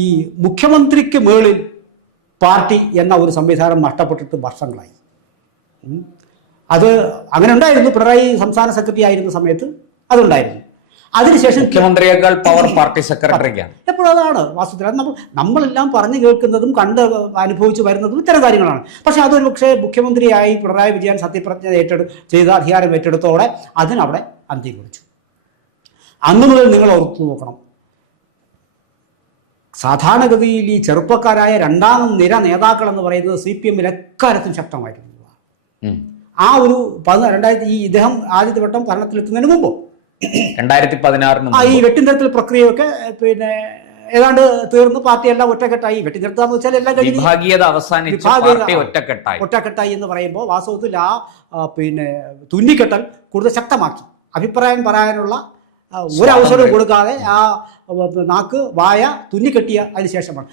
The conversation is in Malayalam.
ഈ മുഖ്യമന്ത്രിക്ക് മേളിൽ പാർട്ടി എന്ന ഒരു സംവിധാനം നഷ്ടപ്പെട്ടിട്ട് വർഷങ്ങളായി. അത് അങ്ങനെ ഉണ്ടായിരുന്നു. പിണറായി സംസ്ഥാന സെക്രട്ടറി ആയിരുന്ന സമയത്ത് അതുണ്ടായിരുന്നു. അതിനുശേഷം മുഖ്യമന്ത്രിയേക്കാൾ പവർ പാർട്ടി സെക്രട്ടറിക്കാണ്. എപ്പോഴും അതാണ് വാസ്തവത്തിൽ. നമ്മളെല്ലാം പറഞ്ഞു കേൾക്കുന്നതും കണ്ട് അനുഭവിച്ച് വരുന്നതും ഇത്തരം കാര്യങ്ങളാണ്. പക്ഷെ അതൊരു പക്ഷേ മുഖ്യമന്ത്രിയായി പിണറായി വിജയൻ സത്യപ്രതിജ്ഞ ചെയ്ത അധികാരം ഏറ്റെടുത്തോടെ അതിനവിടെ അന്ത്യം കുറിച്ചു. അന്നു മുതൽ നിങ്ങൾ ഓർത്തു നോക്കണം, സാധാരണഗതിയിൽ ഈ ചെറുപ്പക്കാരായ രണ്ടാം നിര നേതാക്കൾ എന്ന് പറയുന്നത് CPM-ൽ എക്കാലത്തും ശക്തമായിരുന്നു. ആ ഒരു ഈ ഇദ്ദേഹം ആദ്യത്തെ വട്ടം ഭരണത്തിലെത്തുന്നതിന് മുമ്പ് 2016 ഈ വെട്ടിനിരത്തൽ പ്രക്രിയയൊക്കെ പിന്നെ ഏതാണ്ട് തീർന്ന് പാർട്ടിയെല്ലാം ഒറ്റക്കെട്ടായി. വെട്ടിനിർത്താന്ന് വെച്ചാൽ എല്ലാം ഒറ്റക്കെട്ടായി എന്ന് പറയുമ്പോൾ വാസ്തവത്തിൽ പിന്നെ തുന്നിക്കെട്ടൽ കൂടുതൽ ശക്തമാക്കി. അഭിപ്രായം പറയാനുള്ള ഒരവസരവും കൊടുക്കാതെ നാക്ക് വായ തുന്നിക്കെട്ടിയ അതിന് ശേഷമാണ്.